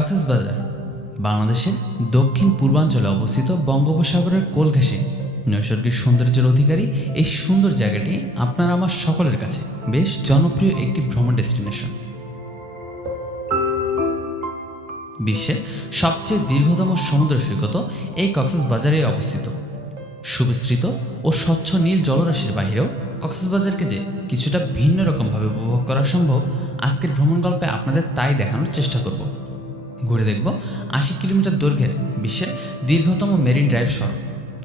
কক্সবাজার বাংলাদেশের দক্ষিণ পূর্বাঞ্চলে অবস্থিত বঙ্গোপসাগরের কোল ঘেঁষে নৈসর্গিক সৌন্দর্যের অধিকারী এই সুন্দর জায়গাটি আপনার আমার সকলের কাছে বেশ জনপ্রিয় একটি ভ্রমণ ডেস্টিনেশন। বিশ্বের সবচেয়ে দীর্ঘতম সমুদ্র সৈকত এই কক্সবাজারে অবস্থিত। সুবিস্তৃত ও স্বচ্ছ নীল জলরাশির বাহিরেও কক্সবাজারকে যে কিছুটা ভিন্ন রকমভাবে উপভোগ করা সম্ভব, আজকের ভ্রমণ গল্পে আপনাদের তাই দেখানোর চেষ্টা করব। ঘুরে দেখব 80 কিলোমিটার দৈর্ঘ্যের বিশ্বের দীর্ঘতম মেরিন ড্রাইভ সড়ক,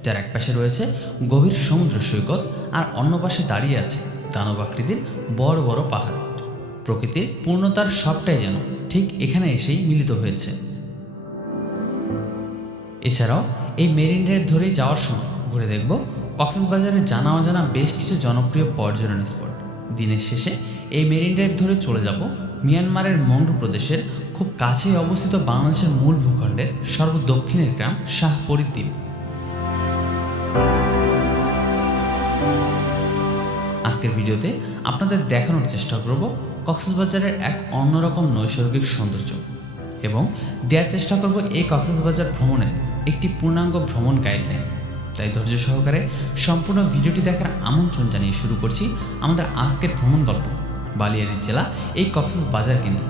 যার এক পাশে রয়েছে গভীর সমুদ্র সৈকত আর অন্য পাশে দাঁড়িয়ে আছে দানব আকৃতির বড় বড় পাহাড়। প্রকৃতির পূর্ণতার সবটাই যেন ঠিক এখানে এসেই মিলিত হয়েছে। এছাড়াও এই মেরিন ড্রাইভ ধরেই যাওয়ার সময় ঘুরে দেখব কক্সবাজারের জানা অজানা বেশ কিছু জনপ্রিয় পর্যটন স্পট। দিনের শেষে এই মেরিন ড্রাইভ ধরে চলে যাব মিয়ানমারের মংডু প্রদেশের খুব কাছেই অবস্থিত বাংলাদেশের মূল ভূখণ্ডের সর্বদক্ষিণের গ্রাম শাহপরী দ্বীপ। আজকের ভিডিওতে আপনাদের দেখানোর চেষ্টা করব কক্সবাজারের এক অন্যরকম নৈসর্গিক সৌন্দর্য এবং দেওয়ার চেষ্টা করব এই কক্সবাজার ভ্রমণের একটি পূর্ণাঙ্গ ভ্রমণ গাইডলাইন। তাই ধৈর্য সহকারে সম্পূর্ণ ভিডিওটি দেখার আমন্ত্রণ জানিয়ে শুরু করছি আমাদের আজকের ভ্রমণ গল্প বালিয়াড়ি জেলা এই কক্সবাজারকে নিয়ে।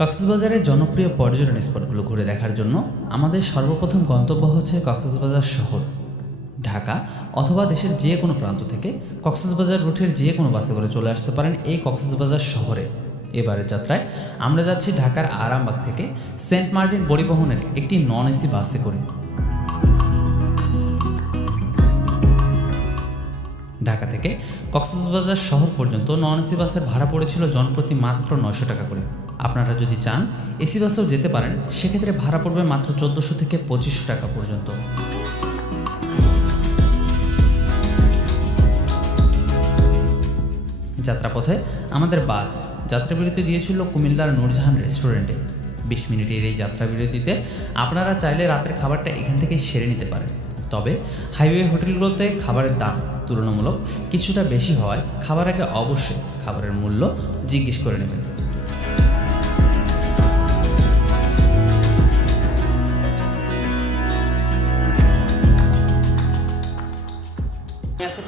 কক্সবাজারের জনপ্রিয় পর্যটন স্পটগুলো ঘুরে দেখার জন্য আমাদের সর্বপ্রথম গন্তব্য হচ্ছে কক্সবাজার শহর। ঢাকা অথবা দেশের যে কোনো প্রান্ত থেকে কক্সবাজার রুটের যে কোনো বাসে করে চলে আসতে পারেন এই কক্সবাজার শহরে। এবারের যাত্রায় আমরা যাচ্ছি ঢাকার আরামবাগ থেকে সেন্ট মার্টিন পরিবহনের একটি নন এসি বাসে করে। ঢাকা থেকে কক্সবাজার শহর পর্যন্ত নন এসি বাসের ভাড়া পড়েছিল জনপ্রতি মাত্র 900 টাকা করে। আপনারা যদি চান এসি বাসেও যেতে পারেন, সেক্ষেত্রে ভাড়া পড়বে মাত্র 1400 থেকে 2500 টাকা পর্যন্ত। যাত্রাপথে আমাদের বাস যাত্রাবিরতি দিয়েছিল কুমিল্লার নূরজাহান রেস্টুরেন্টে। 20 মিনিটের এই যাত্রাবিরতিতে আপনারা চাইলে রাতের খাবারটা এখান থেকে সেরে নিতে পারেন। তবে হাইওয়ে হোটেলগুলোতে খাবারের দাম তুলনামূলক কিছুটা বেশি হওয়ায় খাবার আগে অবশ্যই খাবারের মূল্য জিজ্ঞেস করে নেবেন।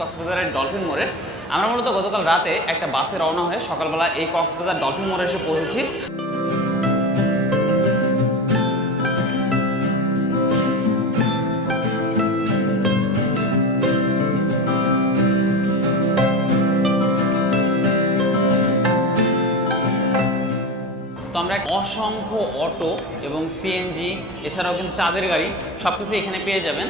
কক্সবাজারের ডলফিন মোড়ে আমরা মূলত গতকাল রাতে একটা বাসে রওনা হয়ে সকালবেলা এই কক্সবাজার ডলফিন মোড়ে এসে পৌঁছেছি। তো আমরা অসংখ্য অটো এবং সিএনজি এছাড়াও কিন্তু চাঁদের গাড়ি সবকিছু এখানে পেয়ে যাবেন।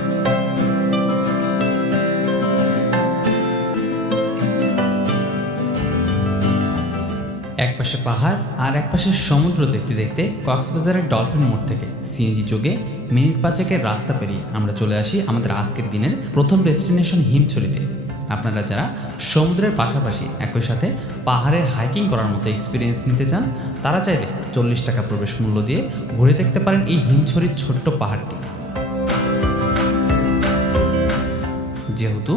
এক পাশে পাহাড় আর এক পাশে সমুদ্র দেখতে দেখতে কক্সবাজারের ডলফিন মোড় থেকে সিএনজি যোগে মিনিট 5 রাস্তা পেরিয়ে আমরা চলে আসি আমাদের আজকের দিনের প্রথম ডেস্টিনেশন হিমছড়িতে। আপনারা যারা সমুদ্রের পাশাপাশি একই সাথে পাহাড়ে হাইকিং করার মতো এক্সপিরিয়েন্স নিতে চান, তারা চাইলে 40 টাকা প্রবেশ মূল্য দিয়ে ঘুরে দেখতে পারেন এই হিমছড়ির ছোট্ট পাহাড়টি। যেহেতু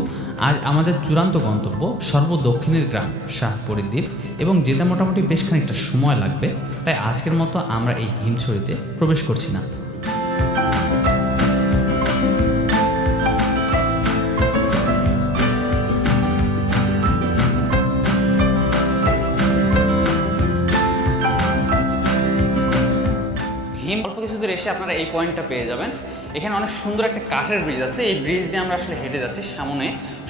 আজ আমাদের চূড়ান্ত গন্তব্য সর্বদক্ষিণের গ্রাম শাহপরী দ্বীপ এবং যেতে মোটামুটি বেশ খানিকটা সময় লাগবে, তাই আজকের মতো আমরা এই হিমছড়িতে প্রবেশ করছি না। অল্প কিছু দূর এসে আপনারা এই পয়েন্টটা পেয়ে যাবেন। এখানে অনেক সুন্দর একটা কাঠের ব্রিজ আছে, এই ব্রিজ দিয়ে আমরা আসলে হেঁটে যাচ্ছি। সামনে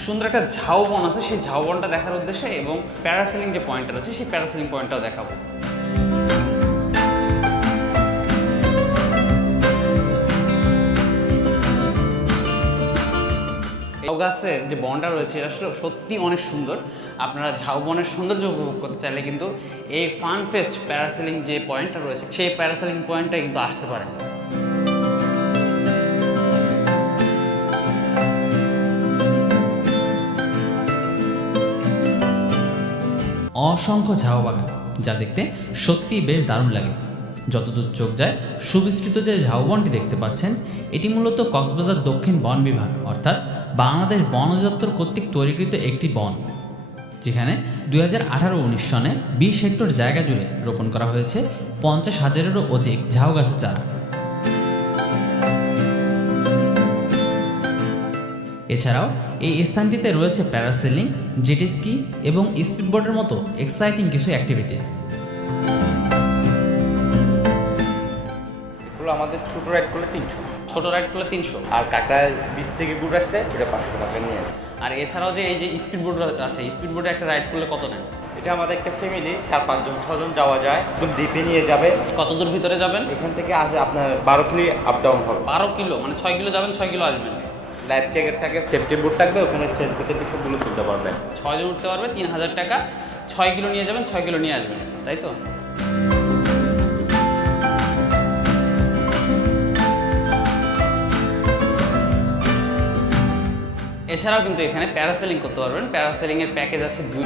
সুন্দর একটা ঝাউবন আছে, সেই ঝাউবনটা দেখার উদ্দেশ্যে এবং প্যারাসেলিং যে পয়েন্টটা আছে সেই প্যারাসেলিং পয়েন্টটাও দেখাবো। ঝাউ গাছের যে বনটা রয়েছে এটা আসলে সত্যি অনেক সুন্দর। আপনারা ঝাউবনের সৌন্দর্য উপভোগ করতে চাইলে কিন্তু এই ফান ফেস্ট প্যারাসেলিং যে পয়েন্টটা রয়েছে সেই প্যারাসেলিং পয়েন্টটা কিন্তু আসতে পারেন। অসংখ্য ঝাউ বাগান, যা দেখতে সত্যিই বেশ দারুণ লাগে। যতদূর চোখ যায় সুবিস্তৃত যে ঝাউবনটি দেখতে পাচ্ছেন এটি মূলত কক্সবাজার দক্ষিণ বন বিভাগ অর্থাৎ বাংলাদেশ বন অধিদপ্তর কর্তৃক তৈরিকৃত একটি বন, যেখানে 2018-19 সনে 20 হেক্টর জায়গা জুড়ে রোপণ করা হয়েছে 50,000-এরও অধিক ঝাউ গাছের চারা। এছাড়াও এই স্থানটিতে রয়েছে প্যারাসেলিং, জেটি স্কি এবং স্পিডবোটের মতো এক্সাইটিং কিছু অ্যাক্টিভিটিস। এগুলো আমাদের ছোট রাইড করলে 300, ছোট রাইড করলে 300, আর কাঁকড়া বীজ থেকে গুড় রাখতে এটা 500 টাকা নিয়ে আসে। আর এছাড়াও যে এই যে স্পিডবোট আছে, স্পিডবোটে একটা রাইড করলে কত নেন? এটা আমাদের একটা ফ্যামিলি 4-5 জন 6 জন যাওয়া যায়, একদম দ্বীপে নিয়ে যাবে। কত দূর ভিতরে যাবেন? এখান থেকে আসে আপনার 12 কিলো আপ ডাউন হবে। 12 কিলো মানে 6 কিলো যাবেন, 6 কিলো আসবেন। লাইফ জ্যাকেট থাকে, সেফটি বুট থাকবে, ওখানে চেঞ্জ করতে সবগুলো তুলতে পারবেন। 6 জন উঠতে পারবে, 3000 টাকা। 6 কিলো নিয়ে যাবেন, 6 কিলো নিয়ে আসবেন, তাই তো? এছাড়াও কিন্তু এখানে প্যারাসেলিং করতে পারবেন। প্যারাসেলিং এর প্যাকেজ আছে 2।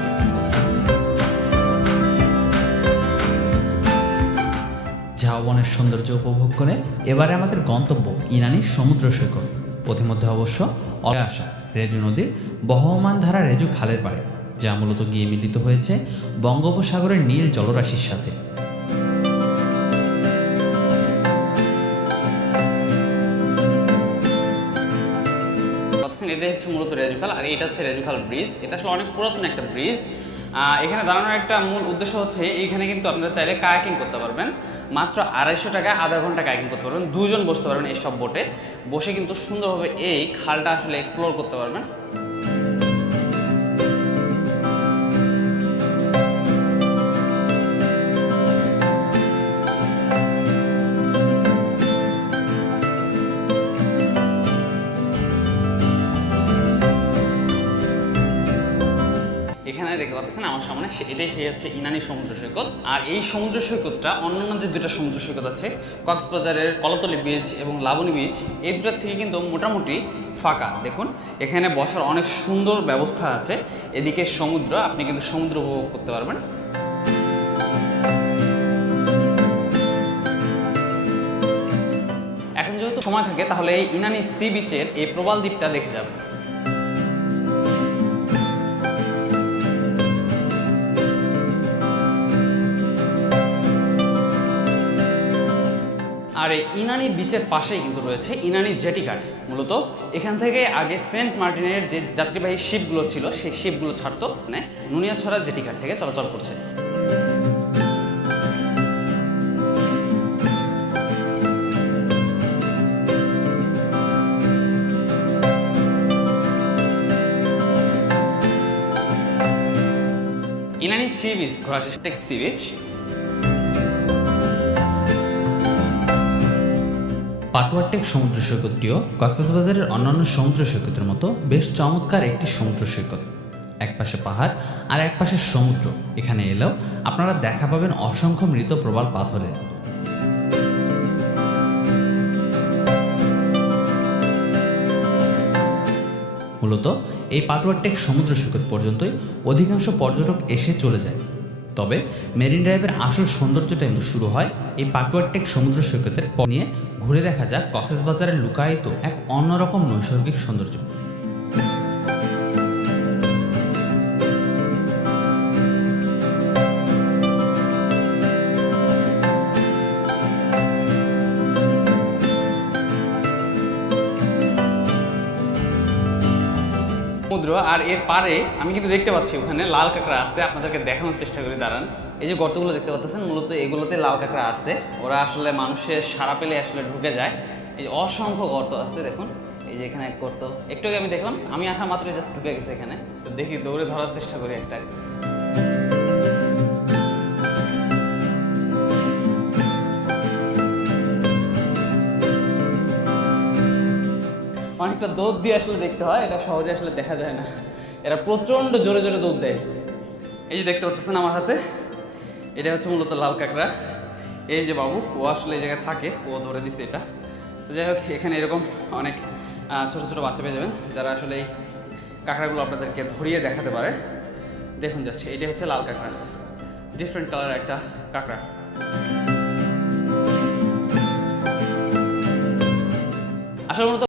ঝাউবনের সৌন্দর্য উপভোগ করে এবারে আমাদের গন্তব্য ইনানি সমুদ্র সৈকত। পথিমধ্যে অবশ্য আসা রেজু নদীর বহমান ধারা রেজু খালের পাড়ে, যা মূলত গিয়ে মিলিত হয়েছে বঙ্গোপসাগরের নীল জলরাশির সাথে। এটা হচ্ছে মূলত রেজুখাল, আর এটা হচ্ছে রেজুখাল ব্রিজ। এটা আসলে অনেক পুরাতন একটা ব্রিজ। এখানে দাঁড়ানোর একটা মূল উদ্দেশ্য হচ্ছে এইখানে কিন্তু আপনারা চাইলে কায়াকিং করতে পারবেন। মাত্র 250 টাকা আধা ঘন্টা কায়াকিং করতে পারবেন। 2 জন বসতে পারবেন এই সব বোটে, বসে কিন্তু সুন্দরভাবে এই খালটা আসলে এক্সপ্লোর করতে পারবেন। এখানে দেখতে পাচ্ছেন আমার সামনে, এটাই সেই হচ্ছে ইনানি সমুদ্র সৈকত। আর এই সমুদ্র সৈকতটা অন্যান্য যে 2টা সমুদ্র সৈকত আছে, কক্সবাজারের কলাতলি বিচ এবং লাবণী বিচ, এই 2টার থেকে কিন্তু মোটামুটি ফাঁকা। দেখুন এখানে বসার অনেক সুন্দর ব্যবস্থা আছে। এদিকে সমুদ্র, আপনি কিন্তু সমুদ্র উপভোগ করতে পারবেন। এখন যেহেতু সময় থাকে তাহলে এই ইনানি সি বিচের এই প্রবাল দ্বীপটা দেখে যাবেন। আর এই ইনানি বিচের পাশেই কিন্তু রয়েছে ইনানি জেটি ঘাট। মূলত এখান থেকে আগে সেন্ট মার্টিনের যে যাত্রীবাহী শিপগুলো ছিল সেই শিপগুলো ছাড়তো, মানে নুনিয়াছড়া জেটি ঘাট থেকে চলাচল করছে। ইনানি সি বিচ ঘোরা শেষ, সি বিচ। পাটুয়ারটেক সমুদ্র সৈকতটিও কক্সবাজারের অন্যান্য সমুদ্র সৈকতের মতো বেশ চমৎকার একটি সমুদ্র সৈকত। একপাশে পাহাড় আর একপাশে সমুদ্র। এখানে এলেও আপনারা দেখা পাবেন অসংখ্য মৃত প্রবাল পাথরের। মূলত এই পাটুয়ারটেক সমুদ্র সৈকত পর্যন্তই অধিকাংশ পর্যটক এসে চলে যায়। তবে মেরিন ড্রাইভের আসল সৌন্দর্যটা কিন্তু শুরু হয় এই পাটুয়ারটেক সমুদ্র সৈকতের পর। নিয়ে ঘুরে দেখা যাক কক্সবাজারের লুকায়িত এক অন্যরকম নৈসর্গিক সৌন্দর্য। সমুদ্র, আর এর পারে আমি কিন্তু দেখতে পাচ্ছি ওখানে লাল কাঁকড়া আছে। আপনাদেরকে দেখানোর চেষ্টা করি, দাঁড়ান। এই যে গর্তগুলো দেখতে পাচ্ছেন, মূলত এগুলোতে লাল কাঁকড়া আছে। ওরা আসলে মানুষের সাড়া পেলে আসলে ঢুকে যায়। এই যে অসংখ্য গর্ত আছে, দেখুন এই যে এখানে এক গর্ত। একটু আগে আমি দেখলাম, আমি আসা মাত্রই জাস্ট ঢুকে গেছে এখানে। তো দেখি দৌড়ে ধরার চেষ্টা করি একটা। অনেকটা দৌড় দিয়ে আসলে দেখতে হয়, এটা সহজে আসলে দেখা যায় না। এরা প্রচণ্ড জোরে জোরে দৌড় দেয়। এই যে দেখতে পাচ্ছেন আমার হাতে, এটা হচ্ছে মূলত লাল কাঁকড়া। এই যে বাবু, ও আসলে এই জায়গায় থাকে, ও ধরে দিছে এটা। তো যাই হোক, এখানে এরকম অনেক ছোট ছোট বাচ্চা পেয়ে যাবেন যারা আসলে এই কাঁকড়াগুলো আপনাদেরকে ধরিয়ে দেখাতে পারে। দেখুন জাস্ট, এটা হচ্ছে লাল কাঁকড়া, ডিফারেন্ট কালার একটা কাঁকড়া। আসলে মূলত